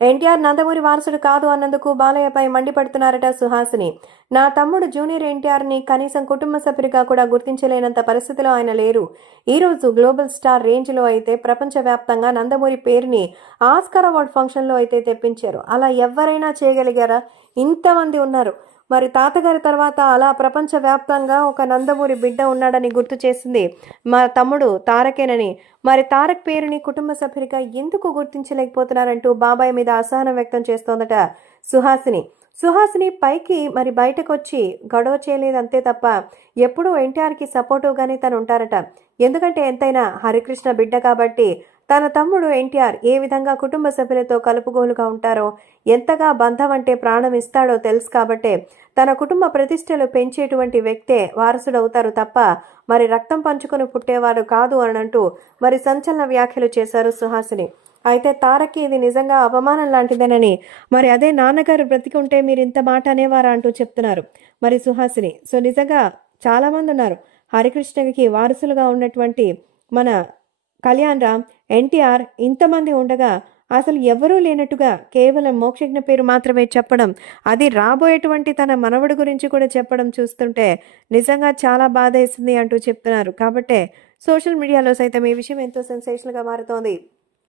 ఎన్టీఆర్ నందమూరి వారసుడు కాదు అన్నందుకు బాలయ్యపై మండిపడుతున్నారట సుహాసిని. నా తమ్ముడు జూనియర్ ఎన్టీఆర్ని కనీసం కుటుంబ సభ్యుడిగా కూడా గుర్తించలేనంత పరిస్థితిలో ఆయన లేరు. ఈ రోజు గ్లోబల్ స్టార్ రేంజ్లో అయితే ప్రపంచవ్యాప్తంగా నందమూరి పేరుని ఆస్కార్ అవార్డ్ ఫంక్షన్లో అయితే తెప్పించారు. అలా ఎవరైనా చేయగలిగారా? ఇంతమంది ఉన్నారు. మరి తాతగారి తర్వాత అలా ప్రపంచవ్యాప్తంగా ఒక నందమూరి బిడ్డ ఉన్నాడని గుర్తు చేసింది మా తమ్ముడు తారకేనని. మరి తారక్ పేరుని కుటుంబ సభ్యుడిగా ఎందుకు గుర్తించలేకపోతున్నారంటూ బాబాయ్ మీద అసహనం వ్యక్తం చేస్తోందట సుహాసిని. సుహాసిని పైకి మరి బయటకు వచ్చి గొడవ చేయలేదు అంతే తప్ప ఎప్పుడూ ఎన్టీఆర్కి సపోర్టివ్గానే తను ఉంటారట ఎందుకంటే ఎంతైనా హరికృష్ణ బిడ్డ కాబట్టి తన తమ్ముడు ఎన్టీఆర్ ఏ విధంగా కుటుంబ సభ్యులతో కలుపుగోలుగా ఉంటారో ఎంతగా బంధం అంటే ప్రాణం ఇస్తాడో తెలుసు కాబట్టే తన కుటుంబ ప్రతిష్టలు పెంచేటువంటి వ్యక్తే వారసుడవుతారు తప్ప మరి రక్తం పంచుకొని పుట్టేవారు కాదు అని అంటూ మరి సంచలన వ్యాఖ్యలు చేశారు సుహాసిని. అయితే తారకి ఇది నిజంగా అవమానం లాంటిదేనని మరి అదే నాన్నగారు బ్రతికి ఉంటే మీరు ఇంత మాట అనేవారా అంటూ చెప్తున్నారు. మరి సుహాసిని సో నిజంగా చాలామంది ఉన్నారు. హరికృష్ణకి వారసులుగా ఉన్నటువంటి మన కళ్యాణ్ రామ్ ఎన్టీఆర్ ఇంతమంది ఉండగా అసలు ఎవరూ లేనట్టుగా కేవలం మోక్షజ్ఞ పేరు మాత్రమే చెప్పడం అది రాబోయేటువంటి తన మనవడి గురించి కూడా చెప్పడం చూస్తుంటే నిజంగా చాలా బాధ వేసింది అంటూ చెప్తున్నారు. కాబట్టే సోషల్ మీడియాలో సైతం ఈ విషయం ఎంతో సెన్సేషన్గా మారుతోంది.